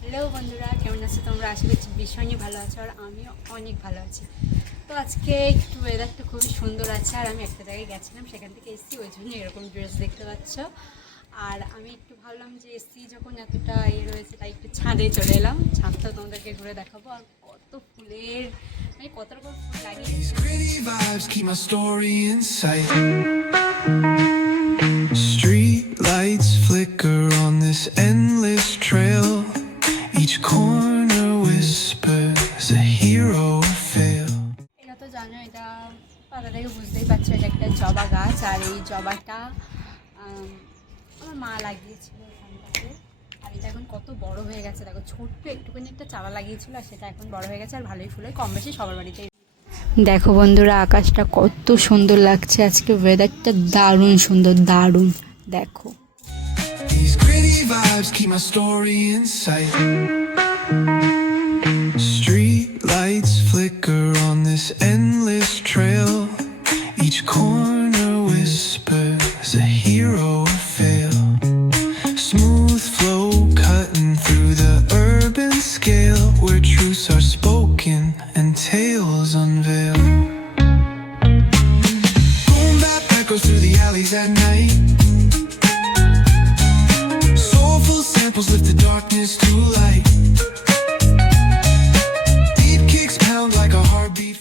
Hello বন্ধুরা, কেমন আছো তোমরা? আশা করছি ভীষণই ভালো আছো, আর আমিও অনেক ভালো আছি। তো আজকে একটু ওয়েদারটা খুবই সুন্দর আছে, আর আমি একটা জায়গায় গেছিলাম, সেখান থেকে এসেছি, ওই জন্য এরকম ড্রেস দেখতে পাচ্ছ। আর আমি একটু ভাবলাম যে এসি যখন এতটা রয়েছে, তাই একটু ছাদে চলে এলাম। ছাদটা তোমাদেরকে ঘুরে দেখাবো। আর কত ফুলের, মানে কত রকম ফুল লাগিয়েছে। Street lights flicker on this endless trail. Each corner whispers a hero fail. এটা তো জানো, এটা পাতা থেকে বুঝতেই পারছো, এটা একটা জবা গাছ। আর এই জবাটা আমার মা লাগিয়েছিল এখানটাতে। আর এটা এখন কত বড় হয়ে গেছে দেখো, ছোট্ট একটুখানি একটা চারা লাগিয়েছিল, আর সেটা এখন বড় হয়ে গেছে, আর ভালোই ফুল হয়, কম বেশি সবার বাড়িতেই। দেখো বন্ধুরা, আকাশটা কত সুন্দর লাগছে আজকে, ওয়েদারটা দারুণ সুন্দর, দারুণ। দেখো These gritty vibes keep my story in sight. Street lights flicker on this endless trail. Each corner whispers a hero fail. Smooth flow cutting through the urban scale, where truths are spoken and tales unveil. Boom bap echoes through the alleys at night. Soulful samples lift the darkness to light. Deep kicks pound like a heartbeat.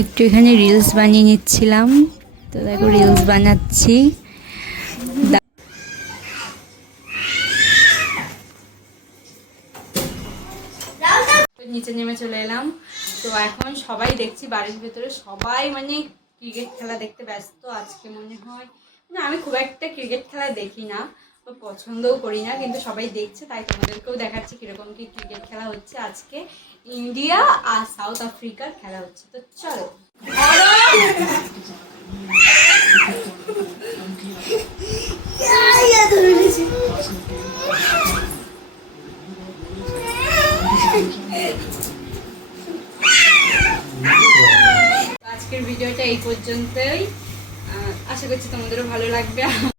একটু এখানে reels বানিয়ে নিচ্ছিলাম, তো দেখো reels বানাচ্ছি। নিচে নেমে চলে এলাম। তো এখন সবাই দেখছি বাড়ির ভেতরে সবাই মানে ক্রিকেট খেলা দেখতে ব্যস্ত আজকে মনে হয়। না, আমি খুব একটা ক্রিকেট খেলা দেখি না, পছন্দও করি না, কিন্তু সবাই দেখছে, তাই তোমাদেরকেও দেখাচ্ছি কিরকম কি ক্রিকেট খেলা হচ্ছে। আজকে ইন্ডিয়া আর সাউথ আফ্রিকার খেলা হচ্ছে, তো চলো। আজকের ভিডিওটা এই পর্যন্তই, আশা করছি তোমাদেরও ভালো লাগবে।